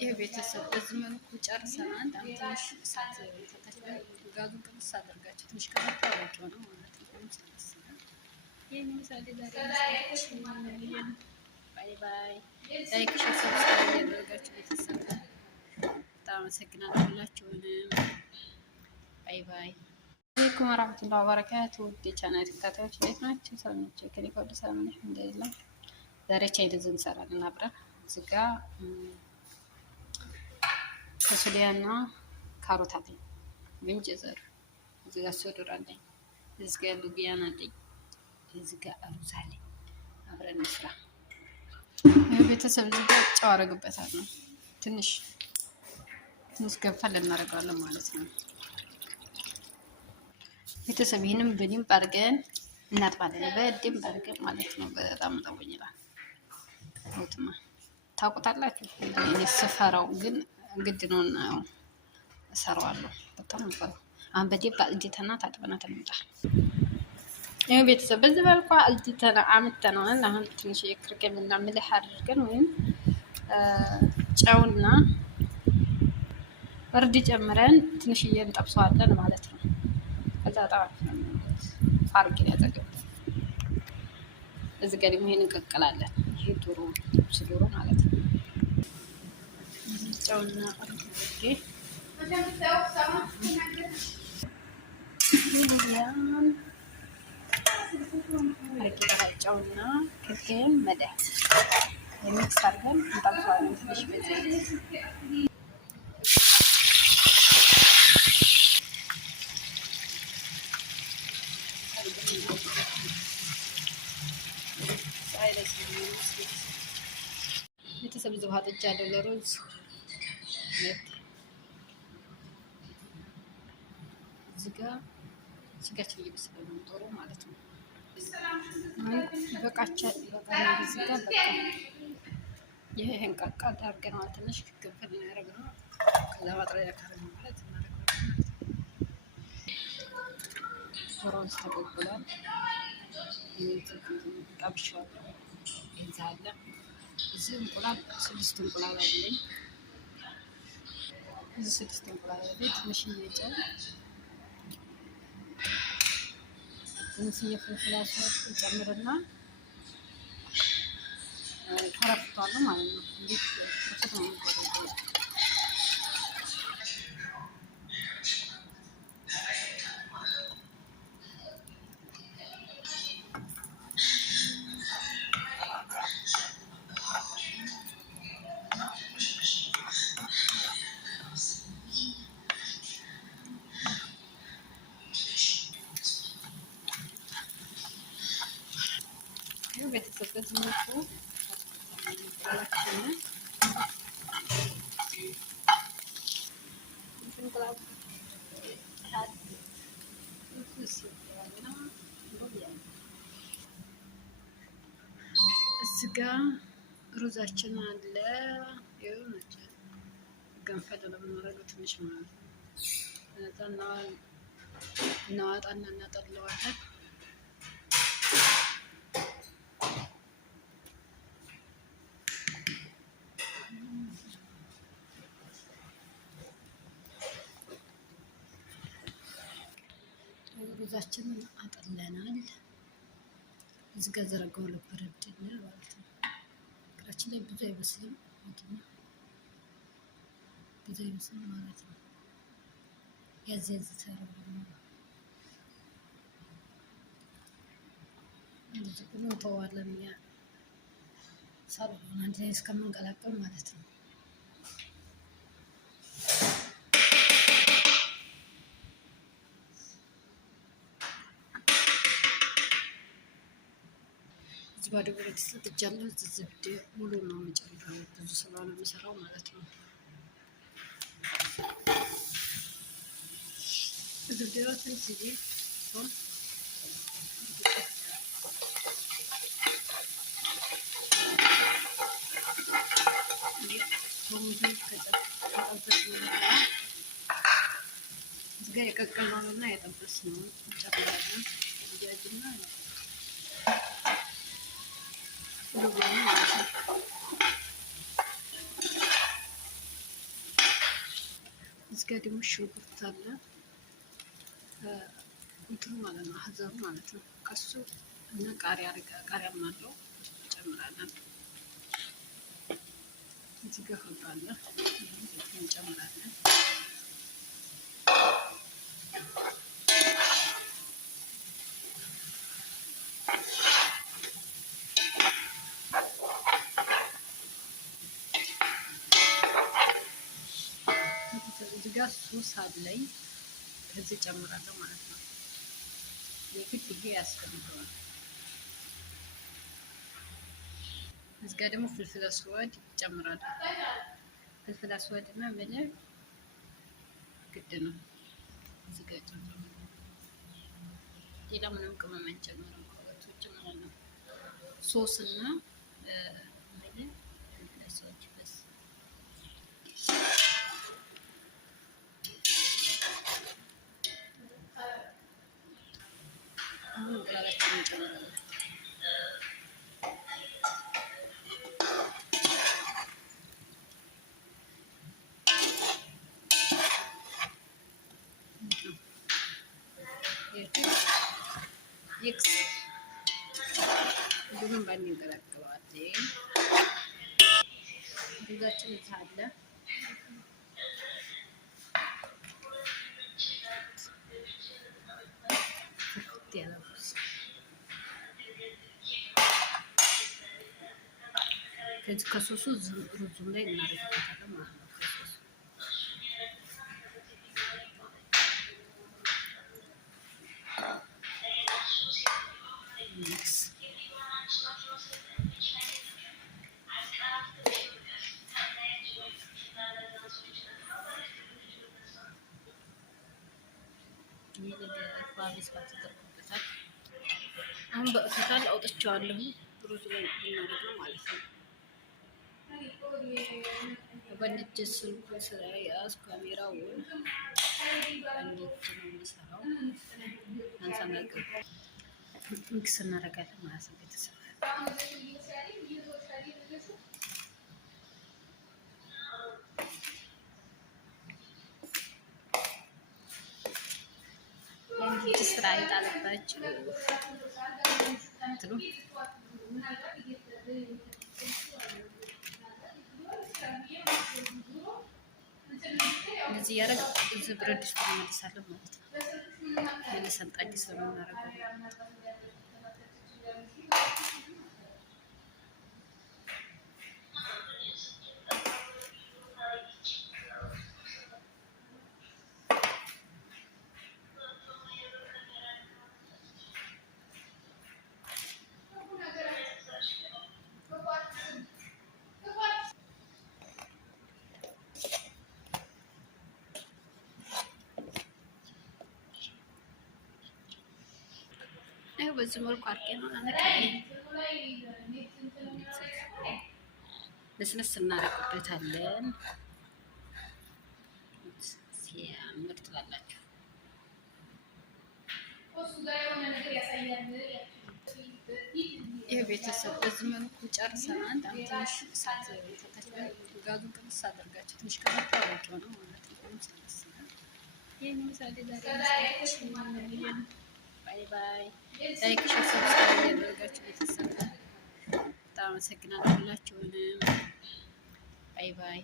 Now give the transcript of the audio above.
የቤተሰብ በዚህ መልኩ ጨርሰናል። ትንሽ እሳት ተከትሎ ጋዙን ቅንስ አድርጋችሁ ትንሽ ከመጣ በቂ ነው ማለት ነው። ይህን ምሳሌ ዛሬ ባይ ባይ። ላይክ ሼር ሰብስክራይብ ያደረጋችሁ ቤተሰብ በጣም አመሰግናለሁ ሁላችሁንም። ባይ ባይ። አለይኩም ወራህመቱላሂ ወበረካቱ። ውድ የቻናል ተከታታዮች እንዴት ናችሁ? ሰላም ናችሁ? ከኔ ጋር ሰላም ነኝ አልሐምዱሊላህ። ዛሬ ቻይ ደዝ እንሰራለን አብረን። እዚህ ጋር ፈሱሊያና ካሮት አለኝ ወይም ጀዘር፣ እዚህ ጋር ሶዶር አለኝ፣ እዚህ ጋር ሉቢያን አለኝ፣ እዚህ ጋር ሩዝ አለኝ። አብረን እንስራ። ቤተሰብ እዚህ ጋር ጨው አደርግበታለሁ። ትንሽ ገንፈል እናደርገዋለን ማለት ነው። ቤተሰብ ይህንም በደንብ አድርገን እናጥባለን። በደንብ አድርገን ማለት ነው። በጣም ጠወኝ ይላል። ወጥማ ታውቁታላችሁ። እኔ ስፈራው ግን ግድ ነው እና እሰራዋለሁ። በጣም ነው። አሁን በደንብ አጽድተና ታጥበና ተመጣ። ይሄ ቤተሰብ በዚህ መልኩ አጽድተና አምጥተናል። አሁን ትንሽ የክርክምና ምልህ አድርገን ወይም ጨውና እርድ ጨምረን ትንሽዬ እንጠብሰዋለን ማለት ነው። ከዛ ጣፍ ፋርቅ ያዘገብ እዚህ ጋር ደግሞ ይሄን እንቀቅላለን። ይሄ ዶሮ ዶሮ ማለት ነው። ጨውና እርድ ጨውና ክርክም መዳህ የሚክስ አድርገን እንጠብሰዋለን ትንሽ በዘይት። ቤተሰብ ውሃ ጥጃለሁ ለሩዝ። እዚህ ጋር ስጋችን እየበሰለ ነው ዶሮ ማለት ነው። በቃቻ እዚህ ጋር በቃ ይሄን ቀቃል አድርገናል። ትንሽ ክፍል ነው ያደረግነው። ከዛ ማጥረያ ካረግን ማለት እናደርጋለን። ዶሮውን ተቆቅሏል። ጠብሼዋለሁ። እዚህ አለ እዚህ እንቁላል 6 እንቁላል አለኝ። እዚህ 6 እንቁላል አለኝ። ትንሽዬ ጨው፣ ትንሽዬ ፍልፍል አስወጥ ጨምርና ተረፍቷለሁ ማለት ነው። እንዴት ፍርፍት ነው የሚደረገው? ቤተሰብ በዚህ መልኩ እዚህ ጋ ሩዛችን አለ። ይኸውልህ ገንፈል ለምናደርገው ትንሽ ማለት ነው። እናዋጣና እናጠለዋለን። ሩዛችንን አጥለናል። እዚህ ጋር ዘረጋው ለበረድ ማለት ነው። እግራችን ላይ ብዙ አይበስልም፣ ብዙ አይበስልም ማለት ነው። ያዝ ተረው እንደዚህ ብሎ ተዋለን። ያ ሳልሆን አንድ ላይ እስከምንቀላቀል ማለት ነው። ባዶ ብረት ስለጥጃለሁ። ዝብድ ሙሉ ነው የምጨምረው ብዙ ስለሆነ የምሰራው ማለት ነው። ዝብደራትን ሲዲ እዚህ ጋር የቀቀልነውና የጠበስነው እንጨምራለን። እያጅና ጋር ደግሞ ሽንኩርት አለ እንትኑ ማለት ነው፣ አህዘሩ ማለት ነው። ከሱ እና ቃሪያም አለው እንጨምራለን። እዚህ ጋር ፈባለ እንጨምራለን። እዚህ ጋር ሶስ አለኝ ከዚህ ጨምራለሁ ማለት ነው። የግድ ይሄ ያስፈልገዋል። እዚህ ጋር ደግሞ ፍልፍል አስዋድ ይጨምራል። ፍልፍል አስዋድ እና ምልህ ግድ ነው። እዚህ ጋር ጨምራለሁ። ሌላ ምንም ቅመም አንጨምርም ከወጥ ማለት ነው። ሶስ እና ምልህ ፍልፍል አስዋድ በስ አሁን እንቁላላችንን እንጨምራለን። ይክስ ሁሉንም ባንድ እንቀላቅለዋለን። ሩዛችን ካለ ፍርፍት ያለ ሩዝ ከዚህ ከሶሱ ሩዙም ላይ እናደርግበታለን ማለት ነው። ሚክስ አሁን በእሳት አውጥቼዋለሁ። ሩዝ ላይ እናደርግ ማለት ነው። በነጭ ስልኩ ስለያዝኩ ካሜራውን በነጭ ነው የሚሰራው። አንሰማቅም ሚክስ እናደርጋለን ማለት ነው። ቤተሰብ የእንግዲህ ስራ የጣለባችሁ እንትኑ እንደዚህ እያደረግ እዚህ ብረት ድስት እንመልሳለን ማለት ነው። መልሰን ጣድ ስለምናደርገው በዚህ መልኩ አድርጌ ነው ልስልስ እናደርግበታለን። ሲያምር ትላላችሁ። ይህ ቤተሰብ በዚህ መልኩ ጨርሰናል። አሁን ትንሽ እሳት ጋዙን ቅንስ አድርጋችሁ ትንሽ ከመጣ በቂ ነው ማለት ነው። ይህን ምሳሌ ዛሬ ባይ ባይ። ላይክ ሼር ሰብስክራይብ ያደረጋችሁ ቤተሰብ በጣም አመሰግናለሁ ሁላችሁንም። ባይ ባይ።